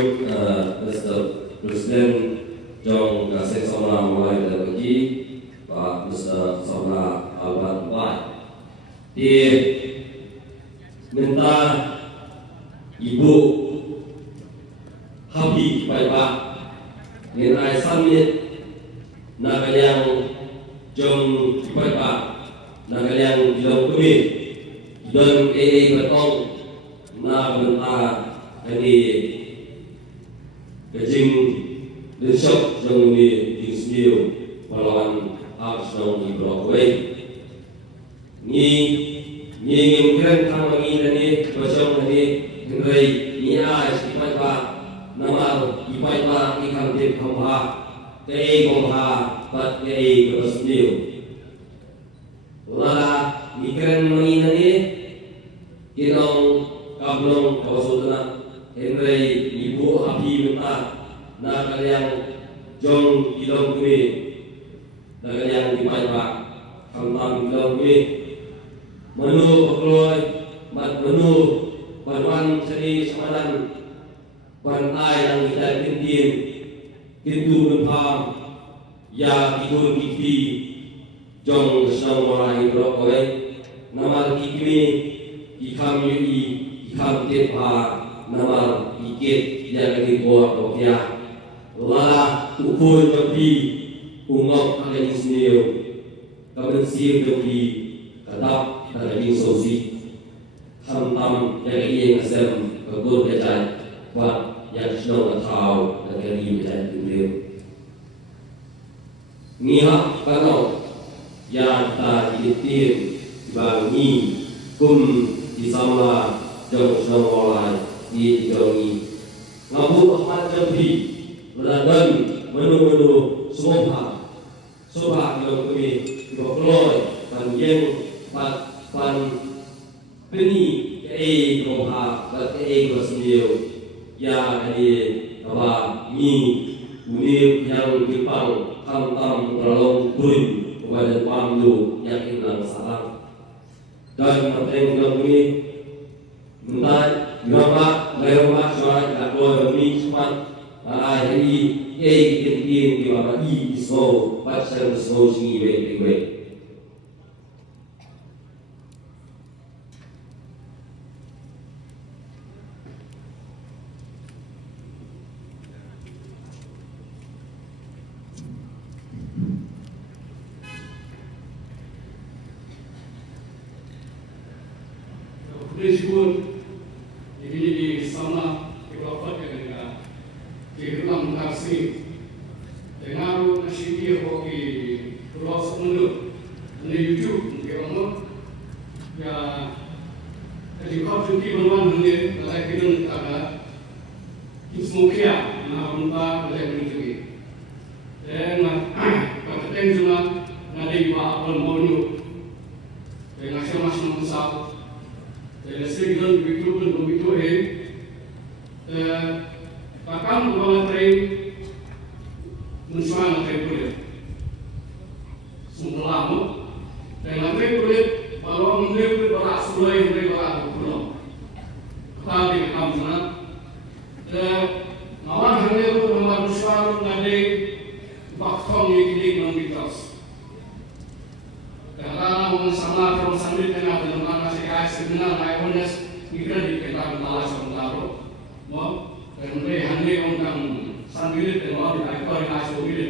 Mr. Presiden Jong Kasih Somra mulai dari pagi Pak Mr. Somra Alban Pai dia minta Ibu Habi Pai Pak nilai summit Nagaliang Jong Pai Pak Nagaliang Jong Kumi dan Betong na minta ini Kajing dan syok jong ni ding sendiri walawan harus dong di Broadway ni mungkin kang lagi ni bocong ni ngeri ni as ipai pa namal ipai pa ikam tip khamha kei khamha bat kei ko sendiri lala ni keren mangi ni kinong kablong kawasudana Henry Ibu Habi minta na kaliang Jong Ilong Kumi na kaliang Dipay Pak Kamtam Ilong Kumi menu pekloy mat menu panuan seni samadan bantai yang kita tintin kintu mempam ya kidul kipi Jong Senang Mulai Brokowe namal kikmi ikam yui ikam tepa namal ikit yang dibuat kopiah lala ukur kopi ungok kalian sendiri kalian siap kopi kadap kalian sosi hantam yang ia ngasem kegur kecai buat yang senang tahu dan kalian kecai sendiri ngihak kalau yang tak dikitin bangi kum disama jauh senang mulai di jongi ngabu Ahmad Jambi beradan menu sofa yang kami berkeloy panjang pan peni roha bersendiri ya ada apa mi unir yang Jepang hantam terlalu kuring kepada pamdu yang hilang salam dan penting kami minta Bapak, Bapak, Soal, Dakwa, Bami, Sumat, Hari, Tintin, di Bapak, Ismo, Pasal, Ismo, Singi, Wei. Ini di sana dilakukan dengan kehidupan kasih dengan nasib hoki pulau semula di YouTube kerana ya jika cuti berwan ini dalam kehidupan ada ismukia nampak boleh menunjuki dan kata cuma nade iba apel monu dengan sama-sama sah dan segala begitu pakam bawa train mensuan train kulit semua lama dan train kulit kalau mengambil beras sulai beras pulau kali kamu sana nawan hanya itu nama mensuan nade bakong yang kini mengitas karena sama terus sambil tengah dalam masih kaya sebenarnya mindfulness kita kita malas sementara mau dan mereka hanya orang sambil tengah di ekor kasih mobil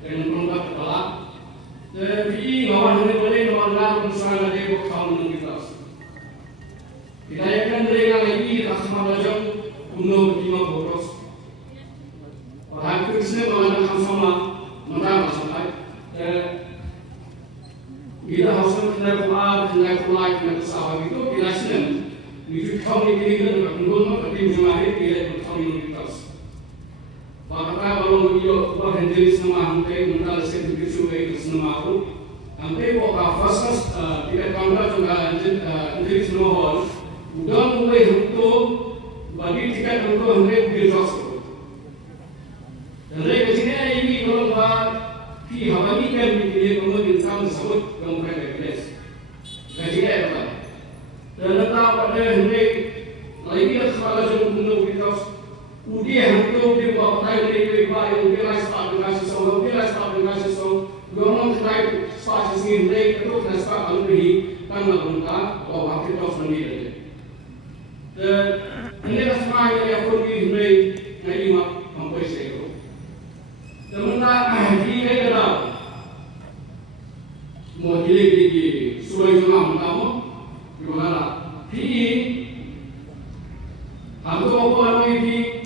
dan mereka kepala tapi lawan hanya boleh lawan misalnya dia bakal mengitas kita akan mereka lagi tak sama macam kuno lima boros orang Kristen mengatakan sama mereka sampai kita harus kena kuat, kena usaha itu kita senang. Itu kau ni kita nak mengguna tapi jemaah kita kau ni kita. Maka kalau dia buat jenis nama mungkin mental sedikit suai nama aku. Sampai buat fasilitas kita kamera juga jenis nama hall. Udah mulai untuk bagi tiket untuk hendak berjasa. Dan mereka sini ini kalau buat ki hawani kan dia kemudian kamu sebut kamu kan beres. Gaji apa? Dan letak pada hendak lagi kepala jom penuh kita udia itu di bawah tayo ni iba yung realize pa ang kasi so realize pa ang kasi so gawon tayo sa singin break ito na sa ang bihi kan magunta o bakit tos manila ini kasama ya ko ni break na ima ang pwese ko teman di kaya mo dili suai sama kamu gimana di aku apa lagi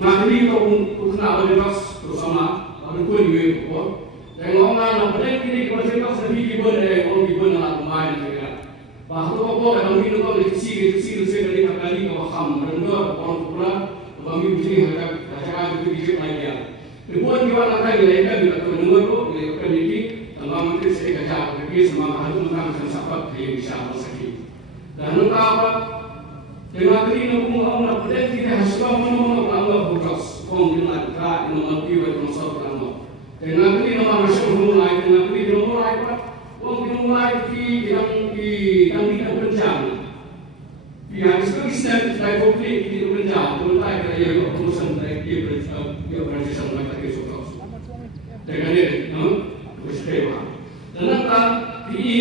Nagri ko kung naalipas bersama kami pun juga ko. Tengok na pada kini kita cakap sedih gibon orang gibon nak main juga. Bahawa ko kadang minum ko kecil dari kali ko ham rendah orang pula kami begini harga itu lagi ya. Gibon juga nak kali kan bila tu nunggu ko kan ini tambah menteri saya kerja pergi sama halu tentang sahabat dia bisa sakit. Dan apa dengan ini nak nak pada kita hasil mana bukas kong dengan ka dengan piwa dengan satu nama. Dengan ini nama masuk mulai dengan ini mulai apa? Kong mulai yang tidak berjam. Yang sebagai step dari konflik tidak berjam. Mulai dari yang urusan dari dia berjam mereka kesukas. Dengan ini, bersama. Dan kan ini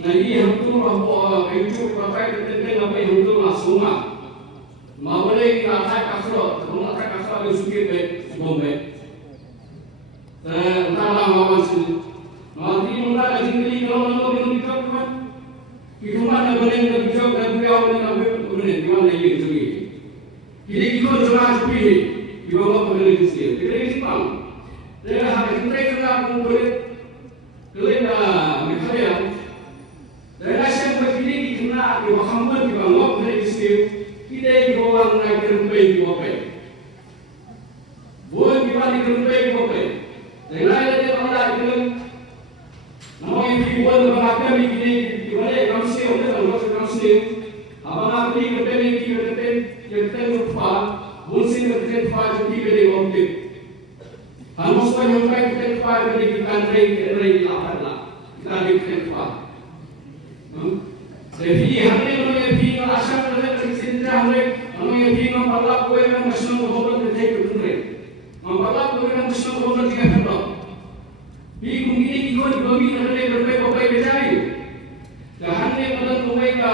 nanti yang tu apa itu pakai tentang apa yang tu langsung Mawalay attack afro, kung attack afro yung sugit ay bombe. Entahlah mawan sini. Nanti mula lagi kalau mau minum bijak kan, kita mana boleh minum bijak dan beliau boleh boleh di mana ini sini. Jadi kita cuma sepi, kita mau boleh di sini. Kita ini pam. Dan hari kita kena boleh mereka ya. Dan asyik begini kena di Muhammad di bawah boleh di sini. Kita orang nak kerumpai di bawah. Boleh kita di kerumpai di bawah. Dengan ada orang itu, nama ini buat berapa ini di mana kamsi orang orang kamsi. Abang aku ini kita lupa. Bunsin kita lupa jadi kita diomongin. Hamus pun yang kita lupa jadi kita rei apa lah. Kita lupa. Jadi hari ini asal hमें भी मंगला कोई में मशनो होबत थे कुंद्रे मंगला कोई में मशनो होबत थे करलो भी कुंगी की कोई बगी नले रुपए को पे बेचाई जहाने मदन कोई का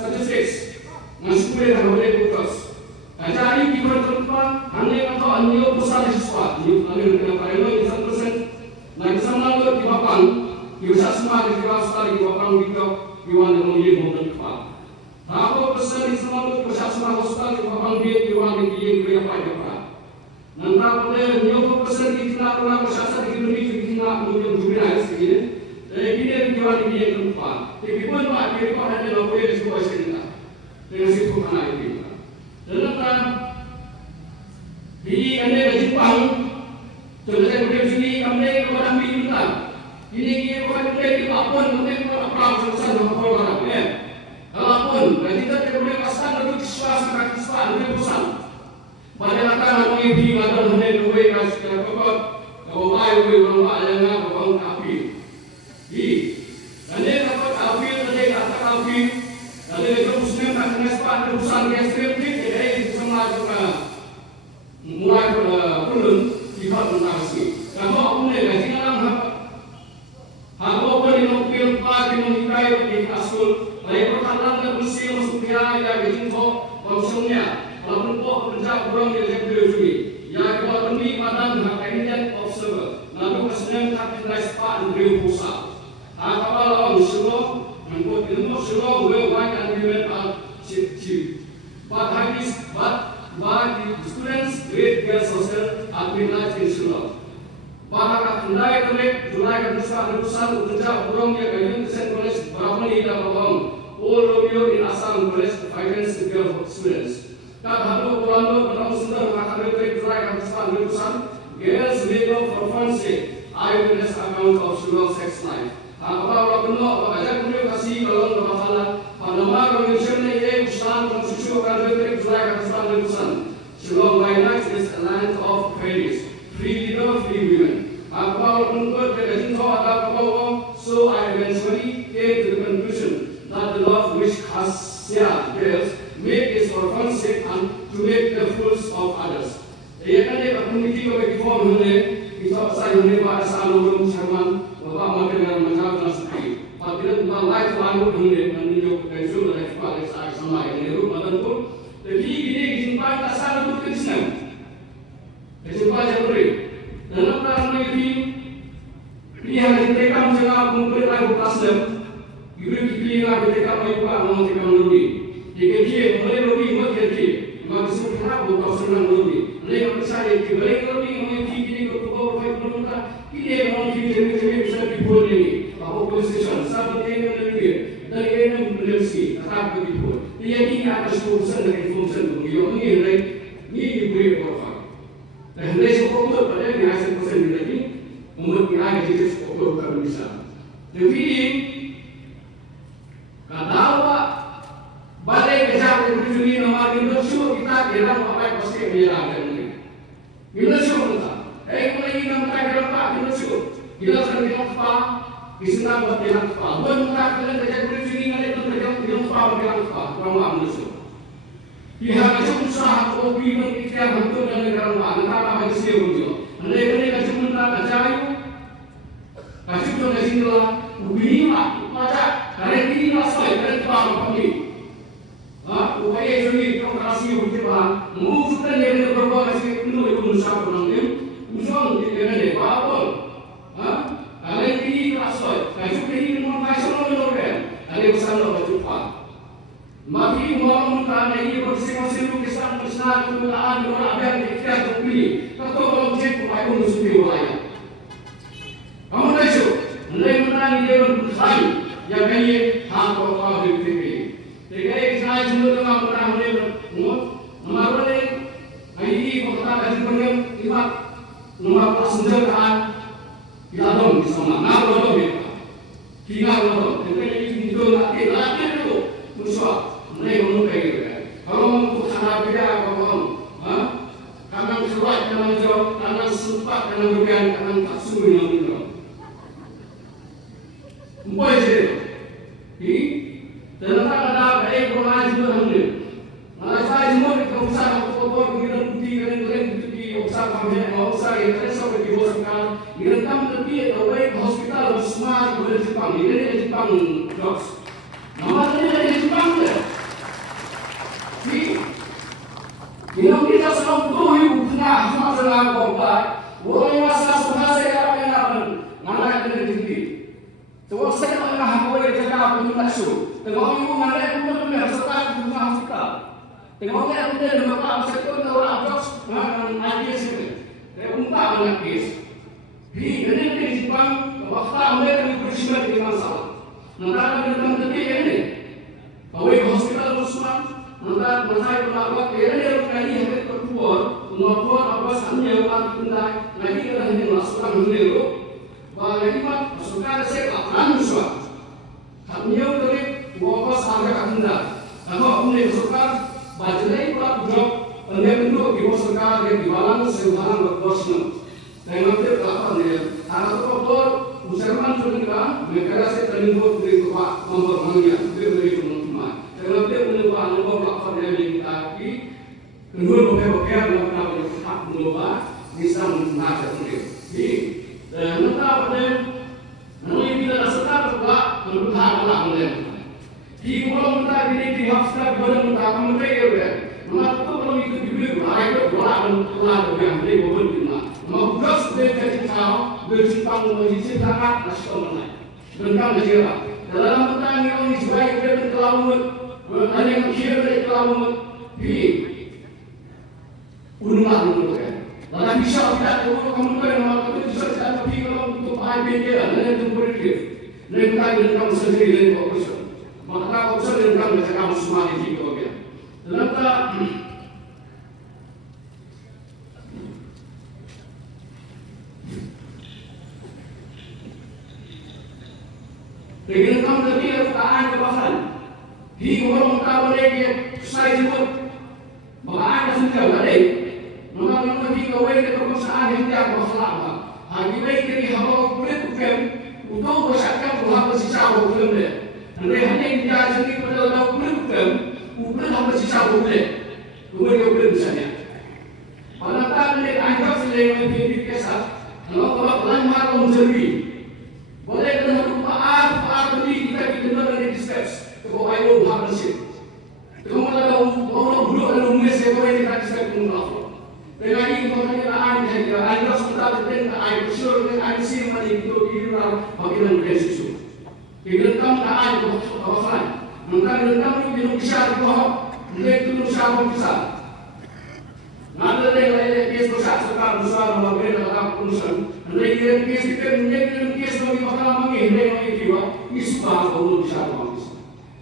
सजेस्ट नसुरे होले बुकस अजारी की कोई तंपा हने का तो अन्य पुसा दिसवा नि अने के पाइलो 100% na sama lo di papan ki usah semua di wasta di papan gitu iwan yang ini mobil kepala Aku pesan di semua pusat semua hospital di bawah dia jual di dia beri apa juga. Nanti boleh nyoba pesan di sana orang pusat di Indonesia di sana mungkin juga segini. Jadi dia jual di dia lupa. Tapi pun pak dia kau ada nak boleh semua cerita. Dengan situ mana itu. Dan nanti di anda di Jepang, coba saya boleh sini anda kalau ambil minta. Ini dia kau boleh di Papua, mungkin kau apa selesai dengan kau orang ya. Kalaupun kita tidak boleh pasang untuk kisah dari pusat. Pada akan orang di mana hendak duit kasih kekot, kau bayar duit orang bayar dengan kau api. Di, hendak kekot api, hendak kata api, hendak itu muslim tak kena sepat dari pusat yang skriptif, jadi semua juga mulai belum dibuat mentasi. Kalau aku ni lagi dalam hak apa ni nopil pagi mengikai di asul. Lain perkataan yang bersih masuk dia yang berjumpa konsumnya. Walaupun kok kerja kurang dia berdiri. Ya kalau penik badan hak independent observer. Lalu kesenangan tak tidak sepat beri pusat. Apabila orang Solo membuat ilmu Solo worldwide and develop chip. But students grade their social activities in Solo. Bahkan Julai kedua kerja kurang dia kajian college berapa ni dah bawang. All Romeo in Assam College finance girl students. Kat halu Polando bertemu sudah akan Julai kedua girls may go for fun sake. Eyewitness account of sugar sex life. Apa orang penuh apa aja kuliah kasih kalau ada masalah. Panama Convention ni Islam dan susu akan Julai kedua Shillong by night is a land of fairness. Free leader, free women. Apa menurut kerajaan ada apa? So I eventually came to the conclusion that the love which Hasya bears make is for fun sake and to make the fools of others. community ko ay form hune ito sa hune para sa alulong sarman wala man dengan macam seperti tapi tentang life lalu hune nanti pensiun life pada saat sama ini rumah dan pun jadi gini jumpa tak salah untuk Islam jumpa jalur dalam perang ini pilihan mereka menjadi kumpul lagu Islam guru pilihan mereka mereka mau mereka melalui jika dia melalui maka dia maksud apa kau senang melalui mereka percaya kebalik melalui memiliki gini kau bawa baik menentang dia mau kita bisa dibuat ini opposition sahabat yang melalui dari yang melalui tetap dibuat dia ini atas urusan dengan fungsi beliau ini diberi apa dan mereka fokus pada yang hasil pesan ini membuat kita jadi fokus bukan bisa jadi katawa balik ke jauh dari dunia nomor Indonesia kita dalam apa yang pasti menyerahkan ini Indonesia kita mulai kita dalam apa Indonesia kita sedang dalam apa disenang buat dalam apa bukan kita dalam kerja dari dunia ada dalam apa dalam apa orang Indonesia pihak macam usaha kopi mengikhtiar untuk dan negara apa negara apa yang sedia juga mereka ni macam mentah kacayu kasih tu kasih tu lah ubin lah macam dari ini lah soal dari tu apa kami upaya jadi demokrasi berjalan mengusutkan yang berbuat masih penuh itu mensyarakat penanggung usang di mana deh apa dari ini lah soal kasih ini memang kasih orang orang ada usaha orang cepat maki orang mentah ini bersih-bersih lukisan besar kemudahan orang ada yang ikhtiar terpilih tentu kalau mesti upaya untuk wilayah kamu tahu itu mulai mentah ini dia bersaing yang kaya hak orang dipilih jadi saya semua dengan mentah ini mengaruh ini kota kasih pengen imat nomor senjata kita dong bisa mana dong kita dong jadi itu laki itu musuh mereka menunggu kalau untuk sana beda kalau kadang surat kadang jauh kadang sempat kadang berbian kadang tak suruh yang itu boleh jadi dalam ada baik orang juga hamil malah saya semua kita usaha apa-apa kita bukti kalian bukti usaha kami usaha yang terasa di hospital direkam lebih away hospital semua boleh Jepang ini Jepang docs namanya dari Jepang deh Yang kita sedang tuh tengah masalah kompak, orang masalah bahasa apa yang apa, mana ada tinggi. Tuh saya tak nak apa yang cakap pun tak su. Tengok ibu mana pun tak boleh serta tengah hospital. Tengok dia pun dia nampak sektor orang abjad, ada sini. Dia pun tak banyak kes. Ini di Jepang, waktu mereka berusaha di masalah. Nanti tentang tadi ini, awal hospital Usman. Maka saya berlaku kerana kali yang terkuat, mengapa apa sahaja orang tunda lagi kerana ini masukkan menelu, bagi mak masukkan saya akan muswa. Kami dari mengapa sahaja tunda, kalau kami masukkan bajai pula job, anda bentuk di masukkan di balang sebalang berbosnya. Dengan itu apa ni? Anak doktor Musliman juga mereka saya terlibat di tempat nomor mangga dari teman-teman. Dengan itu menubah nomor lapor yang kita kedua bukti-bukti yang kita hak menubah bisa mencapai itu. Jadi dan kita pada nanti kita serta juga berusaha melakukan. Di kalau kita di hafsah boleh melakukan mereka. Maka kalau itu dibeli mereka boleh melakukan yang mereka boleh. Maka sudah jadi tahu bersimpang menjadi sangat nasional. Tentang sejarah dalam tentang yang dijual dari kelamun, ada yang kira dari kelamun di unumah unumah. Dalam bisa kita tahu kemudian maka itu bisa kita pergi kalau untuk IPD dan itu berikut. Mereka dengan sendiri dan fokus. Maka fokus dengan mereka semua di situ. Dalam dengan kamu tadi keadaan kebasan di orang tahu lagi saya sebut bahkan sudah ada memang lagi kau ini kebangsaan yang dia masalah hari ini kini halau kulit bukan untuk bersihkan buah bersisa bukan deh nanti hanya dia jadi pada halau kulit bukan halau bersisa bukan kemudian kulit misalnya pada tahun ini anjak yang lebih biasa. Kalau pelan malam jadi, boleh kena paar beli kita dengar dari discuss. Kalau ayo partnership. Kalau ada orang dulu ada mungkin saya boleh kita discuss dengan. Dengan ini mengenai anda sebentar dan air besar dengan air sih mana itu kira bagian dari susu. Kita kan air kawasan. Mungkin kita ini bisa dibawa, mungkin itu bisa bisa. Nada yang kes besar sekarang besar bagian dalam urusan. Mungkin kes itu mungkin kes bagi makanan bagi yang jiwa isu bahasa bisa bagus.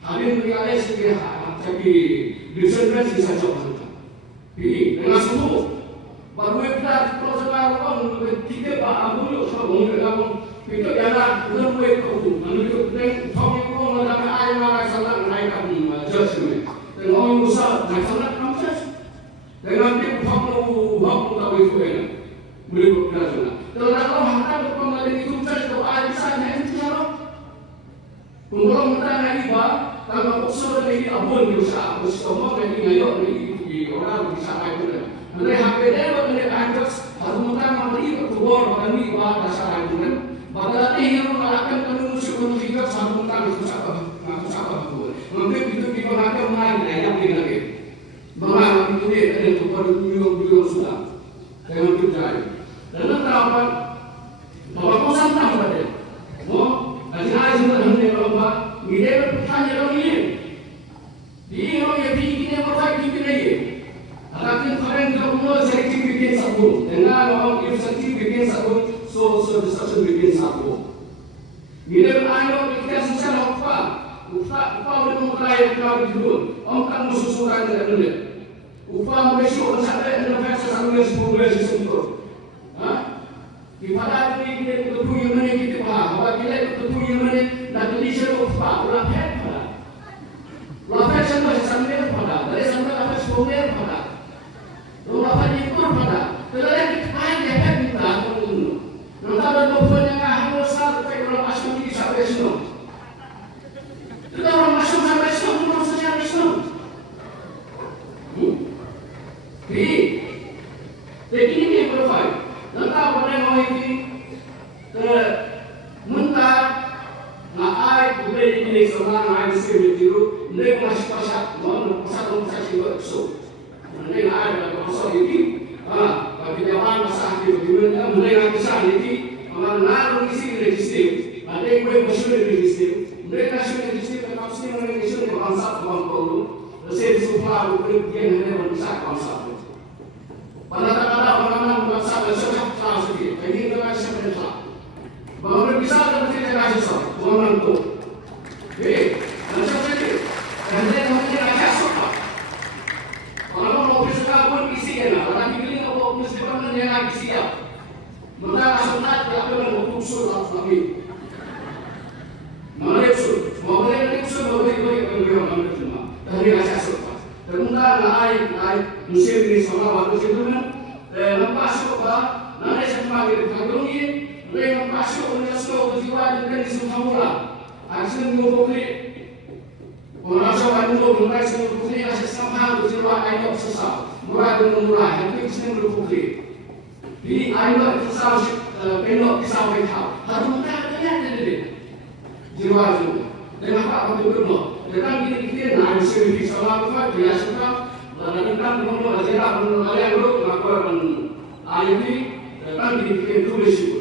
Hari ini ada sekian tapi descendants bisa coba. Ini dengan semua. Baru kita proses orang tiga bah ambil sebab kamu itu jangan belum boleh kau menunjuk dengan kau yang dalam ayat ayat salat naik kami judgement dengan orang besar naik salat proses dengan dia kamu tahu itu kan boleh berjalan. Kalau orang hantar pemain itu saja tu ayat sana itu salah. Kalau kita naik bah kalau usaha lagi abon usaha usaha lagi ngayo lagi orang bisa ayat mereka HPD mereka anggap harus memberi keluar kami buat dasar argumen. Padahal ini yang melakukan penulis juga harus memberi usaha mungkin itu dipengaruhi main yang lagi. Bagaimana itu dia ada kepada beliau sudah dengan terjadi. Dan kenapa? Bapak kosan tahu pada. Mau nanti aja sudah hendak lomba. Dia bertanya lagi. Dia orang yang tinggi dia bertanya tinggi lagi. Akan kalian kalau saya bikin sabun, dengan orang yang saya bikin sabun, so bikin sabun. Bila ayo kita secara upah boleh memulai kalau dulu, orang tak musuh-musuhan dengan dunia. Upah besok sampai dengan versi sampai 10 sesuatu. Di pada ini kita betul yang mana kita faham, bahwa kita betul yang mana nak tulis upah, ulah pet pada. Ulah pet sampai pada, dari sampai apa 10 pada. Rumah itu pada, tetapi kita hanya kita tunggu. Nanti ada beberapa yang harus sampai kalau masuk di sampai sini. Kita orang masuk sampai sini, orang sampai sini. Jadi ini yang berfai. Nanti apa yang mau ini? Mentah, nak air boleh ini semua air sini dulu. Ini masih pasal, mau pasal juga so. Mereka ada pasal ini, bagi jawab masalah itu, mereka besar ini, mengenal isi register, ada yang boleh masuk register, mereka sudah register, mereka sudah register bangsa bangsa saya semua boleh dia hanya bangsa bangsa. Pada orang bangsa bangsa salah sedikit, ini dengan sebenarnya, bahawa bisa ada kita kasih sah, orang itu, macam ini, dan dia mungkin ada sopan. Kalau mau bersekolah pun isi ya, orang ini mau bersekolah pun dia nak isi ya. Mereka asal dia akan usul lagi. Mana usul? Mau boleh usul, mau boleh mana cuma. Dari asal apa? Kemudian naik musim ini sama waktu itu kan, lepas apa? Nanti semua kita kagum ini, lepas orang sekolah berjiwa dengan semua mula. Asyik mengukuli. Orang Jawa itu mulai sebelum asal sama berjiwa ayat sesal, murah dengan murah, yang itu sebelum berpukul. Jadi ayat sesal pendok pisau berkau, harus mudah terlihat jadi jiwa itu. Dengan apa betul no? Dengan kita nak sebelum pisau apa biasa kan, dan kita menunggu ajaran menunggu ayat dulu, maka ayat ini dengan kita tulis